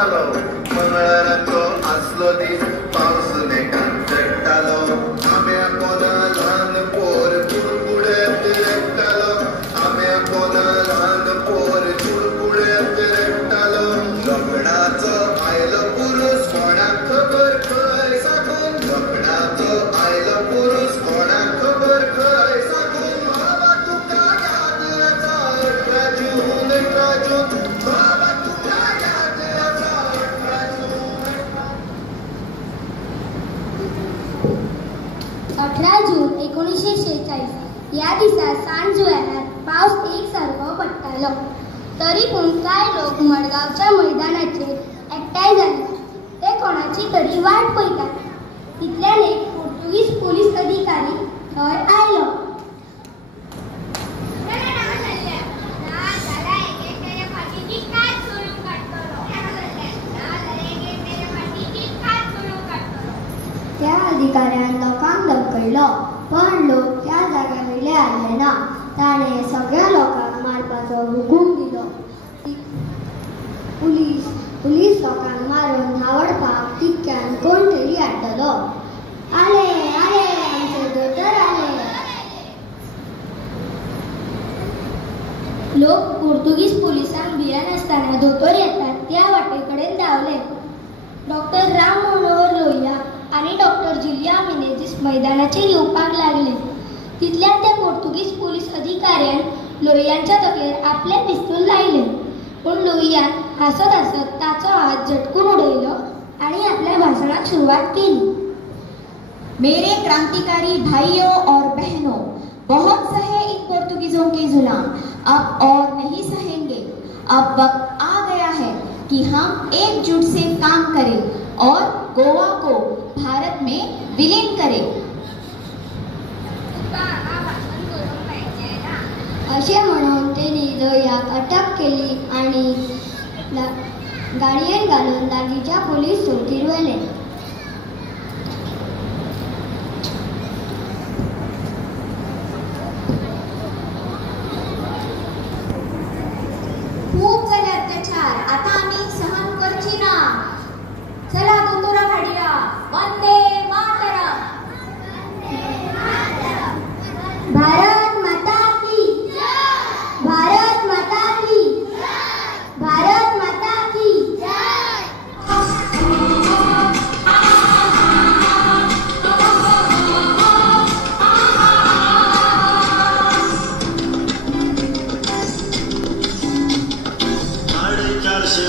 पडटालो मंगळाराचो आसलो दीस पावस नेटान चडटालो आम्या कोना ल्हान पोर चुडकुड्यात रडटालो आम्या कोना ल्हान पोर चुडकुड्यात रडटालो लग्नाचो आयलो पुरूस कोणाक खबर खंय साकून लग्नाचो आयलो पुरूस कोणाक खबर खंय साकून बाबा तुका याद येता 18 जून 18 जून बाबा तुका याद येता 18 जून 18 जून 1946 या दिसा सांज वेळार पावस एकसारको पडटालो. तरी पूण कांय लोक मडगांवच्या मैदानाचेर एकठांय जाले. ते कोणाची तरी वाट पळयतात. तितल्यान एक पोर्तुगीज पुलीस अधिकारी थंय आयलो. त्या अधिकाऱ्यान लोकांक धमकयलो पण लोक त्या जाग्या वयले आसले ना. ताणें सगळ्या लोकांक मारपाचो हुकूम दिलो. पुलीस लोकांक मारून धांवडपाक तितक्यान कोण तरी हाडटलो. आले आले आमचे दोतोर आले. लोक पोर्तुगीज पुलिसांक भियेन आसतना दोतोर येतात त्या वाटे कडेन धांवले. डॉक्टर राम मनोहर लोहिया आनी डॉक्टर जुलिया मेनेझीस मैदानाचेर येवपाक लागले. तितल्यान त्या पोर्तुगीज पुलीस अधिकाऱ्यान लोहियांच्या तकलेर आपले पिस्तूल लायले. पूण लोहियान हांसत हांसत ताचो हात झटकून उडयलो आनी आपल्या भाशणाक सुरवात केली. मेरे क्रांतिकारी भाइयों और बहनों, बहुत सहे इन पोर्तुगीजों के जुल्म, अब और नहीं सहेंगे. अब वक्त आ गया है कि हम एकजुट से काम करें और गोवा को भारत में विलीन करें. अशें म्हणून तेणी लोहियाक अटक केली आनी गाडयेन घालून लागींच्या पुलीस चौकीर व्हेले. खूप झाले अत्याचार, आता आम्ही सहन करची ना. चला दोतोरा फाडया. वंदे मातरम. भारत माता की जय. भारत माता की जय. भारत माता की जय. साडेचारशे